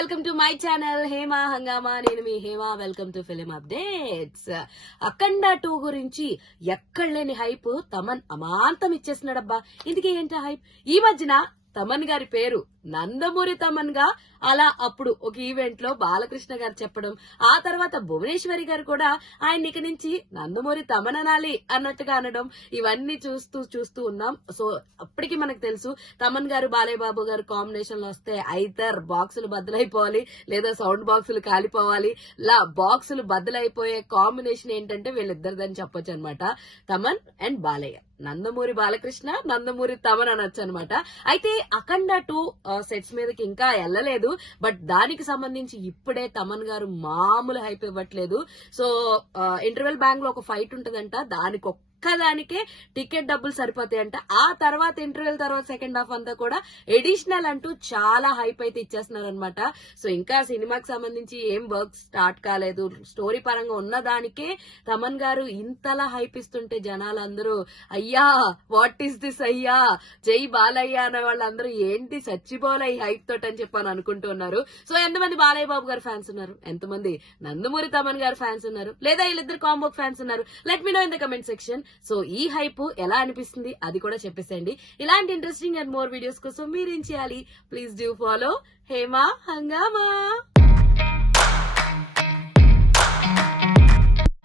Welcome to my channel Hema Hungama. నేను మీ Hema. Welcome to film updates. Akhanda 2 గురించి ఎక్కడ లేని హైప్ తమన్ అమాంతం ఇచ్చేస్తున్నాడబ్బా. ఇందుకే ఏంటి హైప్? ఈ మధ్యన తమన్ గారి పేరు నందమూరి తమన్ గా అలా అప్పుడు ఒక ఈవెంట్ లో బాలకృష్ణ గారు చెప్పడం, ఆ తర్వాత భువనేశ్వరి గారు కూడా ఆయన ఇక నుంచి నందమూరి తమన్ అనాలి అన్నట్టుగా అనడం, ఇవన్నీ చూస్తూ ఉన్నాం. సో అప్పటికి మనకు తెలుసు తమన్ గారు బాలయ్య బాబు గారు కాంబినేషన్ లో వస్తే ఐదర్ బాక్సులు బద్దలైపోవాలి లేదా సౌండ్ బాక్సులు కాలిపోవాలి. బాక్సులు బద్దలైపోయే కాంబినేషన్ ఏంటంటే వీళ్ళిద్దరిదని చెప్పొచ్చు అనమాట. తమన్ అండ్ బాలయ్య, నందమూరి బాలకృష్ణ, నందమూరి తమన్ అనొచ్చు అనమాట. అయితే అఖండ 2 సెట్స్ మీదకి ఇంకా వెళ్ళలేదు. బట్ దానికి సంబంధించి ఇప్పుడే తమన్ గారు మామూలు హైప్ ఇవ్వట్లేదు. సో ఇంటర్వెల్ బ్యాంక్ లో ఒక ఫైట్ ఉంటదంట, దానికి ఒక్కదానికే టికెట్ డబ్బులు సరిపోతాయంట. ఆ తర్వాత ఇంటర్వెల్ తర్వాత సెకండ్ హాఫ్ అంతా కూడా ఎడిషనల్ అంటూ చాలా హైప్ అయితే ఇచ్చేస్తున్నారు అనమాట. సో ఇంకా సినిమాకి సంబంధించి ఏం వర్క్ స్టార్ట్ కాలేదు. స్టోరీ పరంగా ఉన్న దానికే తమన్ గారు ఇంతలా హైప్ ఇస్తుంటే జనాలందరూ అయ్యా వాట్ ఈస్ దిస్ అయ్యా, జై బాలయ్య అనే వాళ్ళందరూ ఏంటి చచ్చిపోలే ఈ హైప్ తోటి అని చెప్పని అనుకుంటున్నారు. సో ఎంతమంది బాలయ్య బాబు గారు ఫ్యాన్స్ ఉన్నారు, ఎంతమంది నందమూరి తమన్ గారు ఫ్యాన్స్ ఉన్నారు, లేదా వీళ్ళిద్దరు కాంబో ఫ్యాన్స్ ఉన్నారు? Let me know in the comment section. So ఈ హైప్ ఎలా అనిపిస్తుంది అది కూడా చెప్పేసేయండి. ఇలాంటి ఇంట్రెస్టింగ్ అండ్ మోర్ వీడియోస్ కోసం మీరేం చేయాలి? ప్లీజ్ డూ ఫాలో హేమా హంగామా.